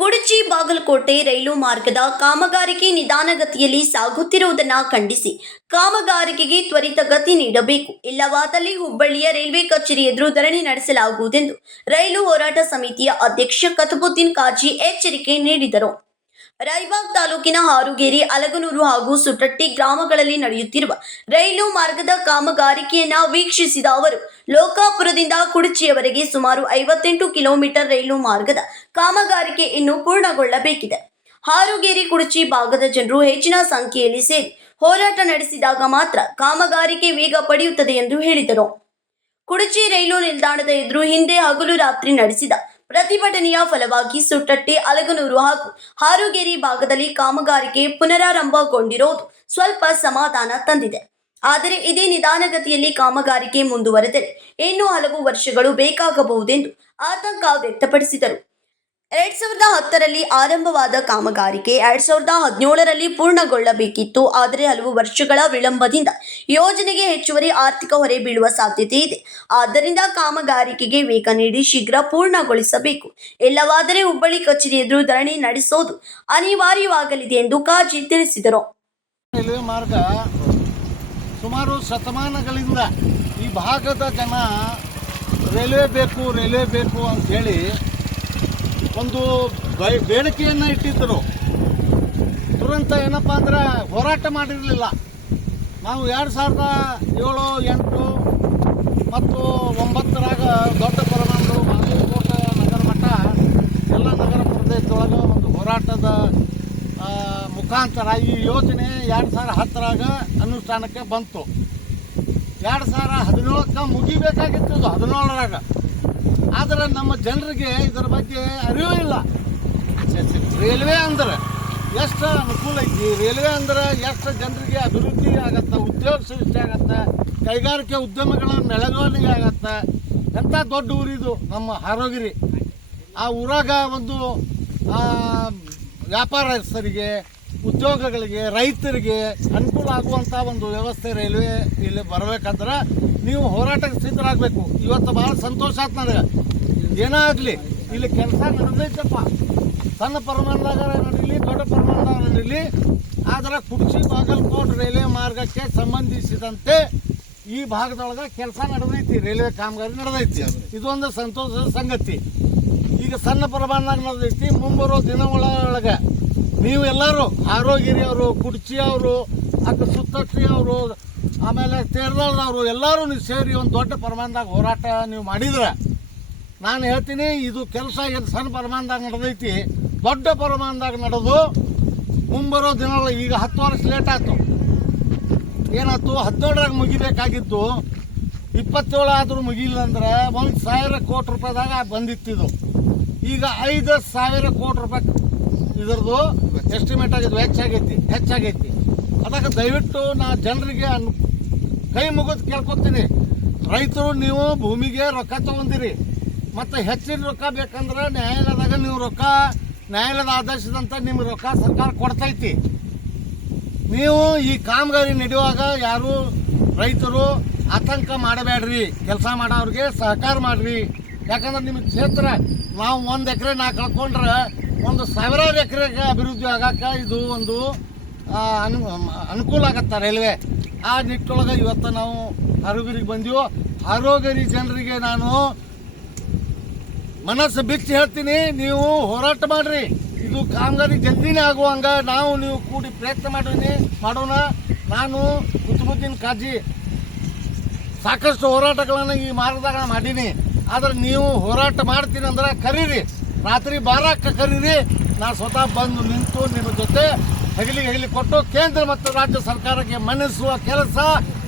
ಕುಡಚಿ ಬಾಗಲಕೋಟೆ ರೈಲು ಮಾರ್ಗದ ಕಾಮಗಾರಿಕೆ ನಿಧಾನಗತಿಯಲ್ಲಿ ಸಾಗುತ್ತಿರುವುದನ್ನು ಖಂಡಿಸಿ ಕಾಮಗಾರಿಕೆಗೆ ತ್ವರಿತ ಗತಿ ನೀಡಬೇಕು. ಇಲ್ಲವಾದಲ್ಲಿ ಹುಬ್ಬಳ್ಳಿಯ ರೈಲ್ವೆ ಕಚೇರಿ ಎದುರು ಧರಣಿ ನಡೆಸಲಾಗುವುದೆಂದು ರೈಲು ಹೋರಾಟ ಸಮಿತಿಯ ಅಧ್ಯಕ್ಷ ಕತಬುದ್ದೀನ್ ಕಾಜಿ ಎಚ್ಚರಿಕೆ ನೀಡಿದರು. ರಾಯಬಾಗ್ ತಾಲೂಕಿನ ಹಾರುಗೇರಿ, ಅಲಗನೂರು ಹಾಗೂ ಸುಟಟ್ಟಿ ಗ್ರಾಮಗಳಲ್ಲಿ ನಡೆಯುತ್ತಿರುವ ರೈಲು ಮಾರ್ಗದ ಕಾಮಗಾರಿಕೆಯನ್ನ ವೀಕ್ಷಿಸಿದ ಅವರು, ಲೋಕಾಪುರದಿಂದ ಕುಡಚಿಯವರೆಗೆ ಸುಮಾರು 58 ಕಿಲೋಮೀಟರ್ ರೈಲು ಮಾರ್ಗದ ಕಾಮಗಾರಿಕೆ ಇನ್ನೂ ಪೂರ್ಣಗೊಳ್ಳಬೇಕಿದೆ. ಹಾರುಗೇರಿ ಕುಡಚಿ ಭಾಗದ ಜನರು ಹೆಚ್ಚಿನ ಸಂಖ್ಯೆಯಲ್ಲಿ ಸೇರಿ ಹೋರಾಟ ನಡೆಸಿದಾಗ ಮಾತ್ರ ಕಾಮಗಾರಿಕೆ ವೇಗ ಪಡೆಯುತ್ತದೆ ಎಂದು ಹೇಳಿದರು. ಕುಡಚಿ ರೈಲು ನಿಲ್ದಾಣದ ಎದುರು ಹಿಂದೆ ಹಗಲು ರಾತ್ರಿ ನಡೆಸಿದ ಪ್ರತಿಭಟನೆಯ ಫಲವಾಗಿ ಸುಟ್ಟಟ್ಟಿ, ಅಲಗನೂರು ಹಾಗೂ ಹಾರುಗೇರಿ ಭಾಗದಲ್ಲಿ ಕಾಮಗಾರಿಕೆ ಪುನರಾರಂಭಗೊಂಡಿರೋದು ಸ್ವಲ್ಪ ಸಮಾಧಾನ ತಂದಿದೆ. ಆದರೆ ಇದೇ ನಿಧಾನಗತಿಯಲ್ಲಿ ಕಾಮಗಾರಿಕೆ ಮುಂದುವರೆದರೆ ಇನ್ನೂ ಹಲವು ವರ್ಷಗಳು ಬೇಕಾಗಬಹುದೆಂದು ಆತಂಕ ವ್ಯಕ್ತಪಡಿಸಿದರು. 2010ರಲ್ಲಿ ಆರಂಭವಾದ ಕಾಮಗಾರಿಕೆ 2017ರಲ್ಲಿ ಪೂರ್ಣಗೊಳ್ಳಬೇಕಿತ್ತು. ಆದರೆ ಹಲವು ವರ್ಷಗಳ ವಿಳಂಬದಿಂದ ಯೋಜನೆಗೆ ಹೆಚ್ಚುವರಿ ಆರ್ಥಿಕ ಹೊರೆ ಬೀಳುವ ಸಾಧ್ಯತೆ ಇದೆ. ಆದ್ದರಿಂದ ಕಾಮಗಾರಿಕೆಗೆ ವೇಗ ನೀಡಿ ಶೀಘ್ರ ಪೂರ್ಣಗೊಳಿಸಬೇಕು. ಇಲ್ಲವಾದರೆ ಹುಬ್ಬಳ್ಳಿ ಕಚೇರಿ ಎದುರು ಧರಣಿ ನಡೆಸೋದು ಅನಿವಾರ್ಯವಾಗಲಿದೆ ಎಂದು ಕಾಜಿ ತಿಳಿಸಿದರು. ರೈಲ್ವೆ ಮಾರ್ಗ ಸುಮಾರು ಶತಮಾನಗಳಿಂದ ಈ ಭಾಗದ ಜನ ರೈಲ್ವೆ ಬೇಕು ಅಂತ ಹೇಳಿ ಒಂದು ಬೇಡಿಕೆಯನ್ನು ಇಟ್ಟಿದ್ದರು. ತುರಂತ ಏನಪ್ಪ ಅಂದ್ರೆ ಹೋರಾಟ ಮಾಡಿರಲಿಲ್ಲ. ನಾವು 2007, 8 ಮತ್ತು 9ರಾಗ ದೊಡ್ಡ ಪರಮಾಣು ಬಾಗಲಕೋಟೆ ನಗರ ಮಟ್ಟ ಎಲ್ಲ ನಗರ ಪ್ರದೇಶದೊಳಗೆ ಒಂದು ಹೋರಾಟದ ಮುಖಾಂತರ ಈ ಯೋಜನೆ 2010ರಾಗ ಅನುಷ್ಠಾನಕ್ಕೆ ಬಂತು. 2017ಕ್ಕೆ ಮುಗಿಬೇಕಾಗಿತ್ತು, 17ರಾಗ. ಆದರೆ ನಮ್ಮ ಜನರಿಗೆ ಇದರ ಬಗ್ಗೆ ಅರಿವು ಇಲ್ಲ. ರೈಲ್ವೆ ಅಂದ್ರೆ ಎಷ್ಟು ಅನುಕೂಲ ಐತಿ, ರೈಲ್ವೆ ಅಂದ್ರೆ ಎಷ್ಟು ಜನರಿಗೆ ಅಭಿವೃದ್ಧಿ ಆಗತ್ತೆ, ಉದ್ಯೋಗ ಸೃಷ್ಟಿ ಆಗತ್ತೆ, ಕೈಗಾರಿಕೆ ಉದ್ಯಮಗಳ ಬೆಳವಣಿಗೆ ಆಗತ್ತೆ. ಎಂಥ ದೊಡ್ಡ ಊರಿದು ನಮ್ಮ ಹಾರೋಗಿರಿ. ಆ ಊರಾಗ ಒಂದು ವ್ಯಾಪಾರಸ್ಥರಿಗೆ, ಉದ್ಯೋಗಗಳಿಗೆ, ರೈತರಿಗೆ ಅನುಕೂಲ ಆಗುವಂಥ ಒಂದು ವ್ಯವಸ್ಥೆ ರೈಲ್ವೆ ಇಲ್ಲಿ ಬರಬೇಕಂದ್ರೆ ನೀವು ಹೋರಾಟಕ್ಕೆ ಸಿದ್ಧರಾಗಬೇಕು. ಇವತ್ತು ಭಾಳ ಸಂತೋಷ ಆಯ್ತು ನನಗೆ. ಏನೇ ಆಗಲಿ ಇಲ್ಲಿ ಕೆಲಸ ನಡೆದೈತಪ್ಪ, ಸಣ್ಣ ಪ್ರಮಾಣದಾಗ ನಡೀಲಿ, ದೊಡ್ಡ ಪ್ರಮಾಣದಾಗ ನಡೀಲಿ. ಆದರೆ ಕುಡಚಿ ಬಾಗಲಕೋಟೆ ರೈಲ್ವೆ ಮಾರ್ಗಕ್ಕೆ ಸಂಬಂಧಿಸಿದಂತೆ ಈ ಭಾಗದೊಳಗೆ ಕೆಲಸ ನಡೆದೈತಿ, ರೈಲ್ವೆ ಕಾಮಗಾರಿ ನಡೆದೈತಿ. ಇದೊಂದು ಸಂತೋಷದ ಸಂಗತಿ. ಈಗ ಸಣ್ಣ ಪ್ರಮಾಣದಾಗ ನಡೆದೈತಿ. ಮುಂಬರೋ ದಿನಗಳೊಳಗೆ ನೀವು ಎಲ್ಲರೂ ಹಾರೋಗಿರಿ ಅವರು, ಕುಡಚಿ ಅವರು, ಸುತ್ತಟ್ಟಿ ಅವರು, ಆಮೇಲೆ ತೇರದಾಳದವರು ಎಲ್ಲರೂ ನೀವು ಸೇರಿ ಒಂದು ದೊಡ್ಡ ಪ್ರಮಾಣದಾಗ ಹೋರಾಟ ನೀವು ಮಾಡಿದ್ರೆ ನಾನು ಹೇಳ್ತೀನಿ, ಇದು ಕೆಲಸ ಏನು ಸಣ್ಣ ಪ್ರಮಾಣದಾಗ ನಡೆದೈತಿ, ದೊಡ್ಡ ಪ್ರಮಾಣದಾಗ ನಡೆದು ಮುಂಬರೋ ದಿನಗಳು ಈಗ 10 ವರ್ಷ ಲೇಟ್ ಆಯ್ತು. ಏನಾಯ್ತು, 17ರಾಗ ಮುಗಿಬೇಕಾಗಿದ್ದು 27 ಆದರೂ ಮುಗಿಲ್ಲ ಅಂದ್ರೆ 1,000 ಕೋಟಿ ರೂಪಾಯಿದಾಗ ಬಂದಿತ್ತಿದು. ಈಗ 5,000 ಕೋಟಿ ರೂಪಾಯಿ ಇದರದು ಎಸ್ಟಿಮೇಟ್ ಆಗಿದ್ದು ಹೆಚ್ಚಾಗೈತಿ. ಅದಕ್ಕೆ ದಯವಿಟ್ಟು ನಾ ಜನರಿಗೆ ಕೈ ಮುಗಿದು ಕೇಳ್ಕೊತೀನಿ, ರೈತರು ನೀವು ಭೂಮಿಗೆ ರೊಕ್ಕ ತಗೊಂಡಿರಿ, ಮತ್ತು ಹೆಚ್ಚಿನ ರೊಕ್ಕ ಬೇಕಂದ್ರೆ ನ್ಯಾಯಾಲಯದಾಗ ನೀವು ರೊಕ್ಕ, ನ್ಯಾಯಾಲಯದ ಆದೇಶದಂತೆ ನಿಮ್ಗೆ ರೊಕ್ಕ ಸರ್ಕಾರ ಕೊಡ್ತೈತಿ. ನೀವು ಈ ಕಾಮಗಾರಿ ನಡೆಯುವಾಗ ಯಾರು ರೈತರು ಆತಂಕ ಮಾಡಬೇಡ್ರಿ, ಕೆಲಸ ಮಾಡೋರಿಗೆ ಸಹಕಾರ ಮಾಡ್ರಿ. ಯಾಕಂದ್ರೆ ನಿಮ್ಮ ಕ್ಷೇತ್ರ ನಾವು 1 ಎಕರೆ ನಾ ಕಳ್ಕೊಂಡ್ರೆ ಒಂದು 1000 ಎಕರೆಗೆ ಅಭಿವೃದ್ಧಿ ಆಗಕ್ಕೆ ಇದು ಒಂದು ಅನುಕೂಲ ಆಗತ್ತೆ ರೈಲ್ವೆ. ಆ ನಿಟ್ಟೊಳಗೆ ಇವತ್ತು ನಾವು ಹಾರೋಗಿರಿಗೆ ಬಂದೀವೋ. ಹಾರೋಗಿರಿ ಜನರಿಗೆ ನಾನು ಮನಸ್ಸು ಬಿಚ್ಚಿ ಹೇಳ್ತೀನಿ, ನೀವು ಹೋರಾಟ ಮಾಡ್ರಿ. ಇದು ಕಾಮಗಾರಿ ಜಲ್ದಿನೇ ಆಗುವಂಗ ನೀವು ಕೂಡಿ ಪ್ರಯತ್ನ ಮಾಡೋಣ. ನಾನು ಕತಬುದ್ದೀನ್ ಕಾಜಿ ಸಾಕಷ್ಟು ಹೋರಾಟಗಳನ್ನು ಈ ಮಾರ್ಗದಾಗ ಮಾಡೀನಿ. ಆದ್ರೆ ನೀವು ಹೋರಾಟ ಮಾಡ್ತೀನಿ ಅಂದ್ರೆ ಕರೀರಿ, ರಾತ್ರಿ 12ಕ್ಕೆ ಕರೀರಿ. ನಾನು ಸ್ವತಃ ಬಂದು ನಿಂತು ನಿಮ್ಮ ಜೊತೆ ಹಗಲಿ ಕೊಟ್ಟು ಕೇಂದ್ರ ಮತ್ತು ರಾಜ್ಯ ಸರ್ಕಾರಕ್ಕೆ ಮನ್ನಿಸುವ ಕೆಲಸ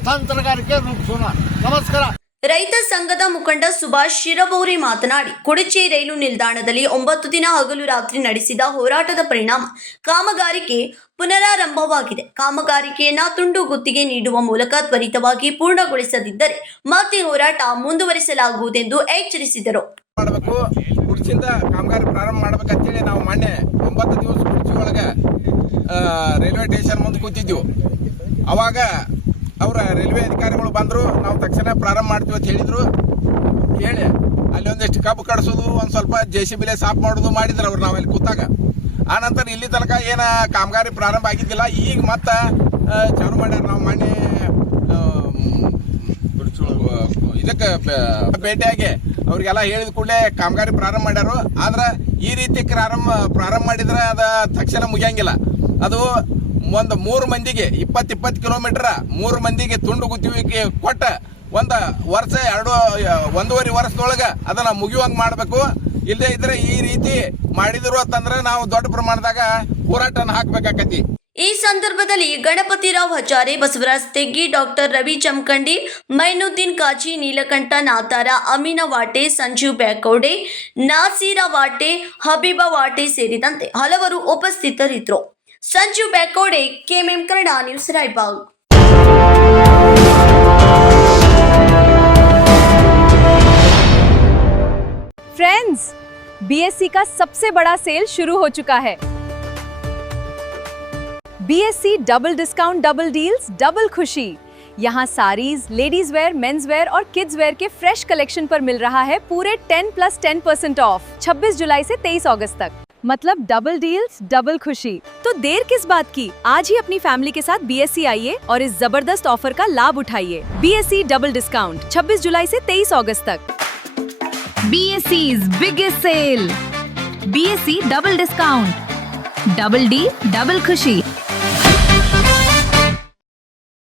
ತಂತ್ರಗಾರಿಕೆ ರೂಪಿಸೋಣ. ನಮಸ್ಕಾರ. ರೈತ ಸಂಘದ ಮುಖಂಡ ಸುಭಾಷ್ ಶಿರಬೋರಿ ಮಾತನಾಡಿ, ಕುಡಚಿ ರೈಲು ನಿಲ್ದಾಣದಲ್ಲಿ 9 ದಿನ ಹಗಲು ರಾತ್ರಿ ನಡೆಸಿದ ಹೋರಾಟದ ಪರಿಣಾಮ ಕಾಮಗಾರಿಕೆ ಪುನರಾರಂಭವಾಗಿದೆ. ಕಾಮಗಾರಿಕೆಯನ್ನ ತುಂಡು ಗುತ್ತಿಗೆ ನೀಡುವ ಮೂಲಕ ತ್ವರಿತವಾಗಿ ಪೂರ್ಣಗೊಳಿಸದಿದ್ದರೆ ಮತ್ತೆ ಹೋರಾಟ ಮುಂದುವರಿಸಲಾಗುವುದೆಂದು ಎಚ್ಚರಿಸಿದರು. ಮಾಡಬೇಕು, ಕುಡಚಿಯಿಂದ ಕಾಮಗಾರಿ ಪ್ರಾರಂಭ ಮಾಡ್ಬೇಕಂತೇಳಿ ನಾವು ಮೊನ್ನೆ 9 ದಿವಸ ಕುಡಚಿ ಒಳಗೆ ರೈಲ್ವೆ ಸ್ಟೇಷನ್ ಮುಂದೆ ಕೂತಿದ್ದೆವು. ಅವಾಗ ಅವರ ರೈಲ್ವೆ ಅಧಿಕಾರಿಗಳು ಬಂದರು, ನಾವು ತಕ್ಷಣ ಪ್ರಾರಂಭ ಮಾಡ್ತೀವಿ ಅಂತ ಹೇಳಿದರು. ಹೇಳಿ ಅಲ್ಲಿ ಒಂದಿಷ್ಟು ಕಬ್ಬು ಕಡಿಸೋದು ಒಂದ್ ಸ್ವಲ್ಪ JCB ಸಾಫ್ ಮಾಡೋದು ಮಾಡಿದ್ರು ಅವ್ರು ನಾವಲ್ಲಿ ಕೂತಾಗ. ಆ ನಂತರ ಇಲ್ಲಿ ತನಕ ಏನ ಕಾಮಗಾರಿ ಪ್ರಾರಂಭ ಆಗಿದ್ದಿಲ್ಲ. ಈಗ ಮತ್ತ ಚಾಲು ಮಾಡ್ಯಾರ. ನಾವು ಮೊನ್ನೆ ಇದಕ್ಕೆ ಭೇಟಿಯಾಗಿ ಅವ್ರಿಗೆಲ್ಲ ಹೇಳಿದ ಕೂಡಲೇ ಕಾಮಗಾರಿ ಪ್ರಾರಂಭ ಮಾಡ್ಯಾರು. ಆದ್ರೆ ಈ ರೀತಿ ಪ್ರಾರಂಭ ಮಾಡಿದ್ರೆ ಅದ ತಕ್ಷಣ ಮುಗಿಯಂಗಿಲ್ಲ. ಅದು ಒಂದು 3 ಮಂದಿಗೆ 20 ಕಿಲೋಮೀಟರ್ 3 ಮಂದಿಗೆ ತುಂಡು ಗುತ್ತಿಗೆ ಕೊಟ್ಟ ಒಂದೂವರೆ ವರ್ಷದೊಳಗ ಅದನ್ನ ಮುಗಿಯುವಂಗ್ ಮಾಡ್ಬೇಕು. ಇಲ್ಲದೆ ಇದ್ರೆ ಈ ರೀತಿ ಮಾಡಿದ್ರು ಅಂತಂದ್ರೆ ನಾವು ದೊಡ್ಡ ಪ್ರಮಾಣದಾಗ ಹೋರಾಟನ ಹಾಕ್ಬೇಕಾಕತಿ. ಈ ಸಂದರ್ಭದಲ್ಲಿ ಗಣಪತಿರಾವ್ ಹಜಾರೆ, ಬಸವರಾಜ್ ತೆಗ್ಗಿ, ಡಾಕ್ಟರ್ ರವಿ ಜಮಖಂಡಿ, ಮೈನುದ್ದೀನ್ ಕಾಜಿ, ನೀಲಕಂಠ ನಾತಾರ, ಅಮೀನಾ ವಾಟೆ, ಸಂಜೀವ್ ಬ್ಯಾಕೌಡೆ, ನಾಸೀರಾ ವಾಟೆ, ಹಬೀಬಾ ವಾಟೆ ಸೇರಿದಂತೆ ಹಲವರು ಉಪಸ್ಥಿತರಿದ್ದರು. Sanjeev Byakoude, KMM Kannada news, Raybag. Friends, BSc का सबसे बड़ा सेल शुरू हो चुका है। BSc double discount, double deals, double खुशी। यहाँ saris, ladies wear, men's wear और किड्स वेयर के फ्रेश कलेक्शन पर मिल रहा है पूरे 10+10% ऑफ 26 जुलाई से 23 अगस्त तक। मतलब डबल डील्स, डबल खुशी। तो देर किस बात की, आज ही अपनी फैमिली के साथ BSc आइए और इस जबरदस्त ऑफर का लाभ उठाइए। BSc डबल डिस्काउंट 26 जुलाई से 23 अगस्त तक। BSc's biggest sale. BSc double discount. Double D, double खुशी.